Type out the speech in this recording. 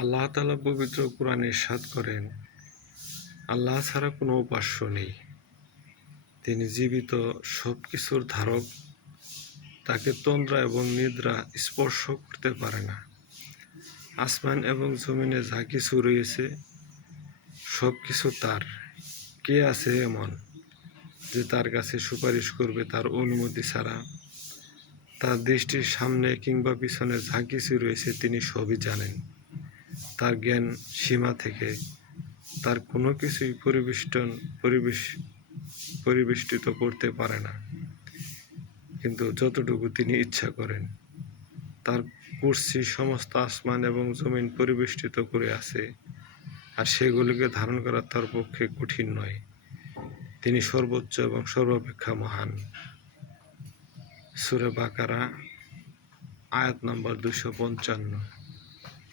আল্লাহ তাআলা পবিত্র কোরআনে ইরশাদ করেন, আল্লাহ ছাড়া কোনো উপাস্য নেই। তিনি জীবিত, সবকিছুর ধারক। তাকে তন্দ্রা এবং নিদ্রা স্পর্শ করতে পারে না। আসমান এবং জমিনে যা কিছু রয়েছে সবকিছু তার। কে আছে এমন যে তার কাছে সুপারিশ করবে তার অনুমতি ছাড়া? তার দৃষ্টির সামনে কিংবা পিছনে যা কিছু রয়েছে তিনি সবই জানেন। তার জ্ঞান সীমা থেকে তার কোনো কিছুই পরিবেষ্টিত করতে পারে না, কিন্তু যতটুকু তিনি ইচ্ছা করেন। তার কুরসি সমস্ত আসমান এবং জমিন পরিবেষ্টিত করে আছে, আর সেগুলিকে ধারণ করা তার পক্ষে কঠিন নয়। তিনি সর্বোচ্চ এবং সর্বাপেক্ষা মহান। সূরা বাকারা আয়াত নম্বর 255।